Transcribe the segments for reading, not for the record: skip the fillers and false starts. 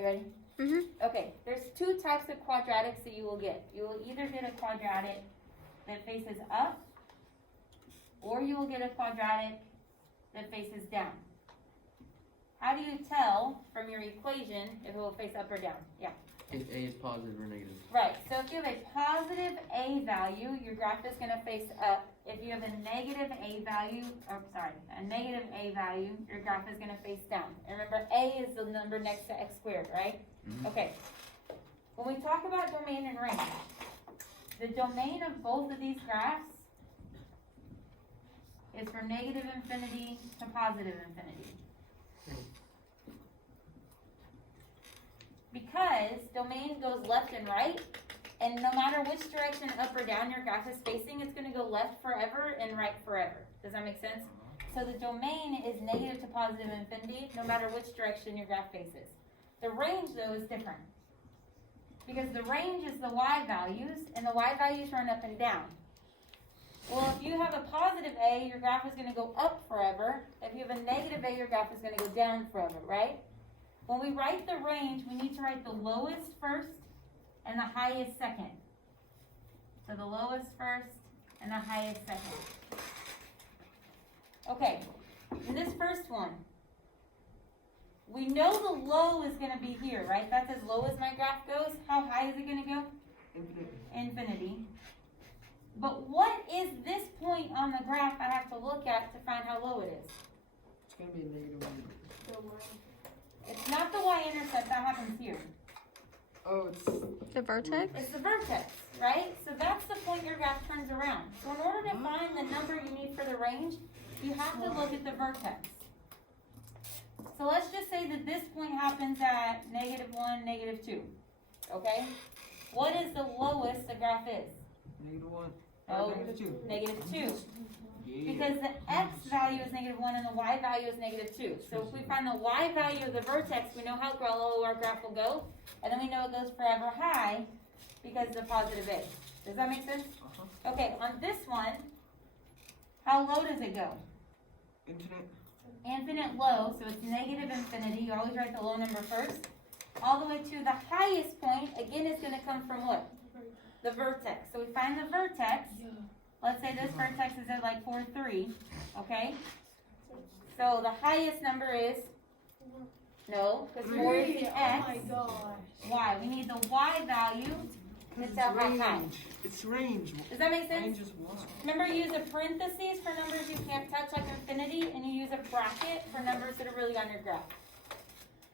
You ready? Okay, there's two types of quadratics that you will get. You will either get a quadratic that faces up, or you will get a quadratic that faces down. How do you tell from your equation if it will face up or down? Yeah. If A is positive or negative. Right, so if you have a positive A value, your graph is going to face up. If you have a negative A value, a negative A value, your graph is going to face down. And remember, A is the number next to x squared, right? Okay. When we talk about domain and range, the domain of both of these graphs is from negative infinity to positive infinity. Because domain goes left and right, and no matter which direction up or down your graph is facing, it's going to go left forever and right forever. Does that make sense? So the domain is negative to positive infinity no matter which direction your graph faces. The range, though, is different. Because the range is the y values, and the y values run up and down. Well, if you have a positive A, your graph is going to go up forever. If you have a negative A, your graph is going to go down forever, right? When we write the range, we need to write the lowest first and the highest second. So the lowest first and the highest second. Okay, in this first one, we know the low is going to be here, right? That's as low as my graph goes. How high is it going to go? Infinity. But what is this point on the graph I have to look at to find how low it is? It's going to be a negative 1. It's not the y-intercept, that happens here. Oh, it's The vertex? It's the vertex, right? So that's the point your graph turns around. So in order to find the number you need for the range, you have to look at the vertex. So let's just say that this point happens at -1, -2. Okay? What is the lowest the graph is? -1. Oh, -2. -2. Because the x value is -1 and the y value is -2. So if we find the y value of the vertex, we know how low our graph will go. And then we know it goes forever high because of the positive A. Does that make sense? Okay, on this one, how low does it go? Infinite. Infinite low, so it's negative infinity. You always write the low number first. All the way to the highest point, again, is going to come from what? The vertex. So we find the vertex. Let's say this vertex is at like 4, 3. Okay? So the highest number is? No, because 4 is the x. Oh my gosh. Y. We need the y value to tell how high. It's range. Does that make sense? Range is 1. Remember, you use a parentheses for numbers you can't touch like infinity, and you use a bracket for numbers that are really on your graph.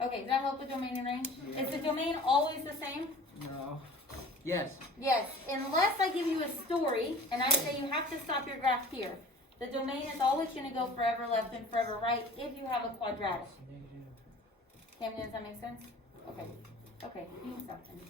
Okay, does that help with domain and range? Is the domain always the same? No. Yes. Yes, unless I give you a story, and I say you have to stop your graph here. The domain is always going to go forever left and forever right if you have a quadratic. Camden, does that make sense? Okay. Okay, you can stop then.